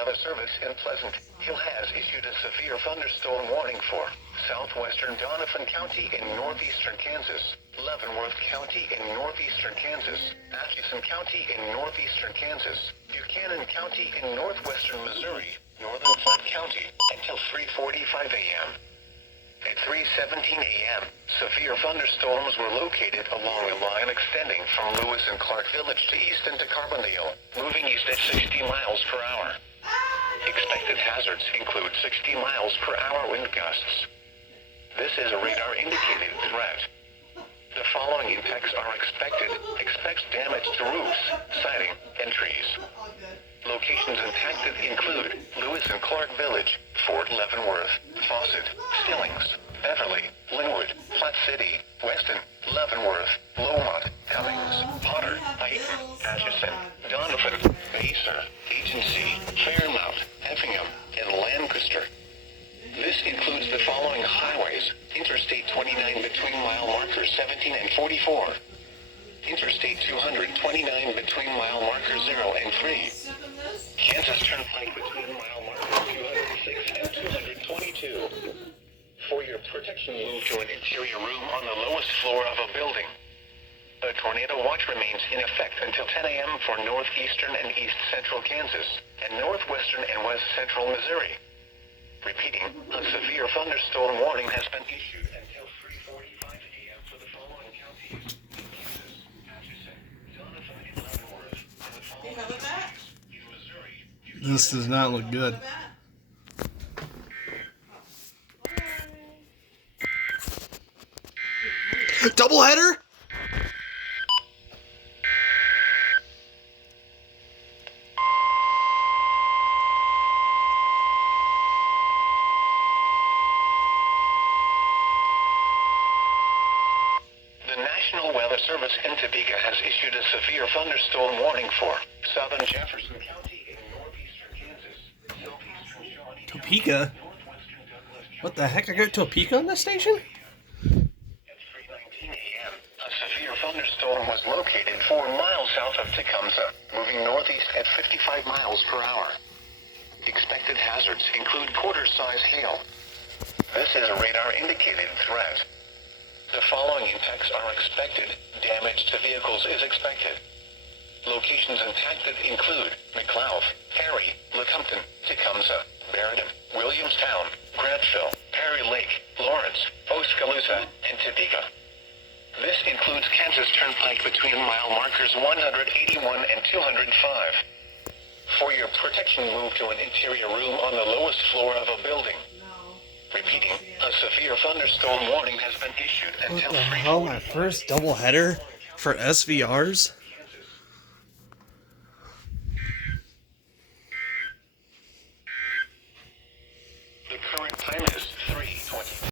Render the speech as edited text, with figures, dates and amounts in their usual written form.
Weather Service in Pleasant Hill has issued a severe thunderstorm warning for southwestern Donovan County in northeastern Kansas, Leavenworth County in northeastern Kansas, Atchison County in northeastern Kansas, Buchanan County in northwestern Missouri, northern Platte County, until 3:45 a.m. At 3:17 a.m., severe thunderstorms were located along a line extending from Lewis and Clark Village to east into Carbondale, moving east at 60 miles per hour. Expected hazards include 60 miles per hour wind gusts. This is a radar-indicated threat. The following impacts are expected. Expects damage to roofs, siding, and trees. Locations impacted include Lewis and Clark Village, Fort Leavenworth, Fawcett, Stillings, Beverly, Linwood, Platte City, Weston, Leavenworth, Lowmont, Cummings, Potter, Ayton, Atchison, Donovan, Baser, Agency, Fairmount, Effingham, and Lancaster. This includes the following highways: Interstate 29 between mile markers 17 and 44. Interstate 229 between mile markers 0 and 3. Kansas Turnpike between mile markers 206 and 222. For your protection, move to an interior room on the lowest floor of a building. A tornado watch remains in effect until 10 a.m. for northeastern and east central Kansas, and northwestern and west central Missouri. Repeating, a severe thunderstorm warning has been issued until 3:45 a.m. for the following counties: Kansas, Atchison, Donovan, and Leavenworth, and the following counties in Missouri. This does not look good. Doubleheader? The National Weather Service in Topeka has issued a severe thunderstorm warning for southern Jefferson County in northeastern Kansas, southeastern Shawnee Topeka? County, northwestern Douglas County. What the heck? I got Topeka on this station? At 3:19 a.m., a severe thunderstorm was located 4 miles south of Tecumseh, moving northeast at 55 miles per hour. Expected hazards include quarter-size hail. This is a radar-indicated threat. The following impacts are expected. Damage to vehicles is expected. Locations impacted include McLeod, Perry, Lecompton, Tecumseh, Barrington, Williamstown, Grantville, Perry Lake, Lawrence, Oskaloosa, and Topeka. This includes Kansas Turnpike between mile markers 181 and 205. For your protection, move to an interior room on the lowest floor of a building. Repeating, a severe thunderstorm warning has been issued What until the hell? My first doubleheader for SVRs?